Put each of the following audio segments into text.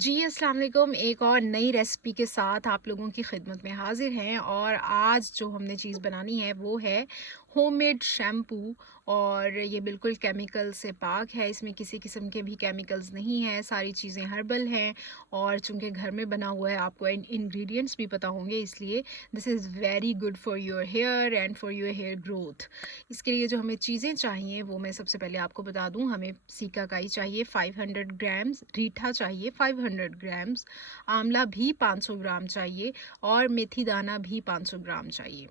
जी, अस्सलाम वालेकुम। एक और नई रेसिपी के साथ आप लोगों की खिदमत में हाज़िर हैं और आज जो हमने चीज़ बनानी है वो है होममेड शैम्पू। और ये बिल्कुल केमिकल से पाक है, इसमें किसी किस्म के भी केमिकल्स नहीं हैं, सारी चीज़ें हर्बल हैं और चूँकि घर में बना हुआ है आपको इंग्रेडिएंट्स भी पता होंगे, इसलिए this is very good for your hair and for your hair growth. इसके लिए जो हमें चीज़ें चाहिए वो मैं सबसे पहले आपको बता दूं। हमें सीकाकाई चाहिए 500 ग्राम्स, रीठा चाहिए 500 ग्राम्स, आंवला भी 500 ग्राम चाहिए और मेथी दाना भी 500 ग्राम चाहिए।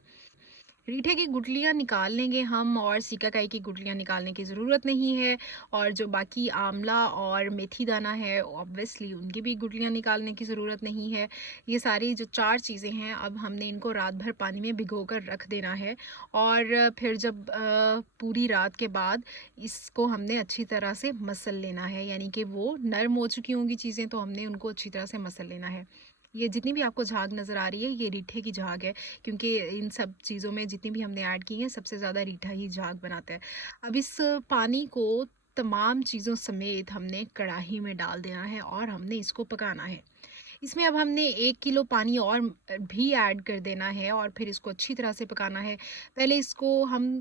रीठे की गुठलियाँ निकाल लेंगे हम और सिकाकाई की गुठलियाँ निकालने की ज़रूरत नहीं है। और जो बाकी आंवला और मेथी दाना है ऑब्वियसली उनकी भी गुठलियाँ निकालने की ज़रूरत नहीं है। ये सारी जो 4 चीज़ें हैं अब हमने इनको रात भर पानी में भिगोकर रख देना है। और फिर जब पूरी रात के बाद इसको हमने अच्छी तरह से मसल लेना है, यानी कि वो नरम हो चुकी होंगी चीज़ें तो हमने उनको अच्छी तरह से मसल लेना है। ये जितनी भी आपको झाग नज़र आ रही है ये रीठे की झाग है, क्योंकि इन सब चीज़ों में जितनी भी हमने ऐड की हैं सबसे ज़्यादा रीठा ही झाग बनाता है। अब इस पानी को तमाम चीज़ों समेत हमने कढ़ाई में डाल देना है और हमने इसको पकाना है। इसमें अब हमने 1 किलो पानी और भी ऐड कर देना है और फिर इसको अच्छी तरह से पकाना है। पहले इसको हम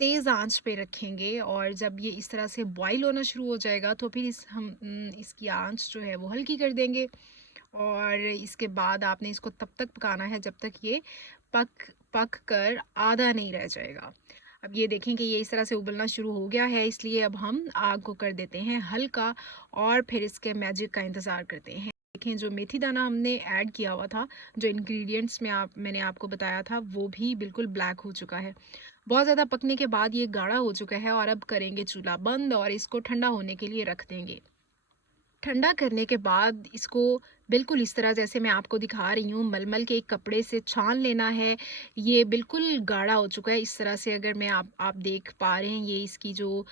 तेज़ आंच पे रखेंगे और जब ये इस तरह से बॉईल होना शुरू हो जाएगा तो फिर इसकी आंच जो है वो हल्की कर देंगे। और इसके बाद आपने इसको तब तक पकाना है जब तक ये पक पक कर आधा नहीं रह जाएगा। अब ये देखें कि ये इस तरह से उबलना शुरू हो गया है, इसलिए अब हम आग को कर देते हैं हल्का और फिर इसके मैजिक का इंतज़ार करते हैं। देखें जो मेथी दाना हमने ऐड किया हुआ था, जो इंग्रेडिएंट्स में मैंने आपको बताया था वो भी बिल्कुल ब्लैक हो चुका है। बहुत ज़्यादा पकने के बाद ये गाढ़ा हो चुका है और अब करेंगे चूल्हा बंद और इसको ठंडा होने के लिए रख देंगे। ठंडा करने के बाद इसको बिल्कुल इस तरह जैसे मैं आपको दिखा रही हूँ मलमल के एक कपड़े से छान लेना है। ये बिल्कुल गाढ़ा हो चुका है इस तरह से, अगर मैं आप देख पा रहे हैं ये इसकी जो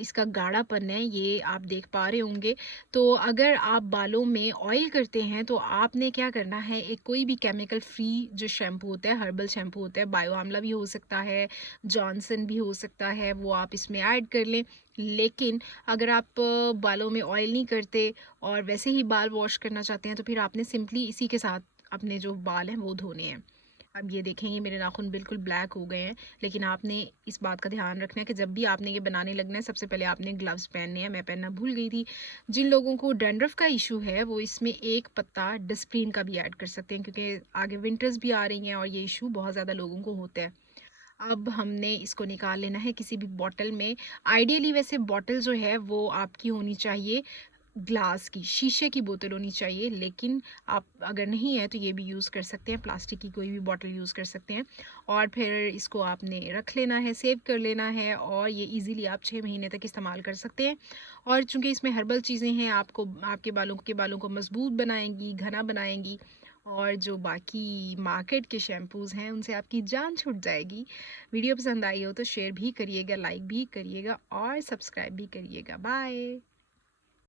इसका गाढ़ापन है ये आप देख पा रहे होंगे। तो अगर आप बालों में ऑयल करते हैं तो आपने क्या करना है, एक कोई भी केमिकल फ्री जो शैम्पू होता है, हर्बल शैम्पू होता है, बायो आंवला भी हो सकता है, जॉनसन भी हो सकता है, वो आप इसमें ऐड कर लें। लेकिन अगर आप बालों में ऑयल नहीं करते और वैसे ही बाल वॉश करना चाहते हैं तो फिर आपने सिंपली इसी के साथ अपने जो बाल हैं वो धोने हैं। अब ये देखेंगे मेरे नाखून बिल्कुल ब्लैक हो गए हैं, लेकिन आपने इस बात का ध्यान रखना है कि जब भी आपने ये बनाने लगना है सबसे पहले आपने ग्लव्स पहनने हैं। मैं पहनना भूल गई थी। जिन लोगों को डैंड्रफ का इशू है वो इसमें एक पत्ता डिस्प्रिन का भी ऐड कर सकते हैं, क्योंकि आगे विंटर्स भी आ रही हैं और ये इशू बहुत ज़्यादा लोगों को होता है। अब हमने इसको निकाल लेना है किसी भी बॉटल में। आइडियली वैसे बॉटल जो है वो आपकी होनी चाहिए ग्लास की, शीशे की बोतल होनी चाहिए, लेकिन आप अगर नहीं है तो ये भी यूज़ कर सकते हैं, प्लास्टिक की कोई भी बॉटल यूज़ कर सकते हैं। और फिर इसको आपने रख लेना है, सेव कर लेना है और ये इजीली आप 6 महीने तक इस्तेमाल कर सकते हैं। और चूँकि इसमें हर्बल चीज़ें हैं, आपको आपके बालों को मज़बूत बनाएँगी, घना बनाएँगी और जो बाकी मार्केट के शैम्पूज़ हैं उनसे आपकी जान छूट जाएगी। वीडियो पसंद आई हो तो शेयर भी करिएगा, लाइक भी करिएगा और सब्सक्राइब भी करिएगा। बाय।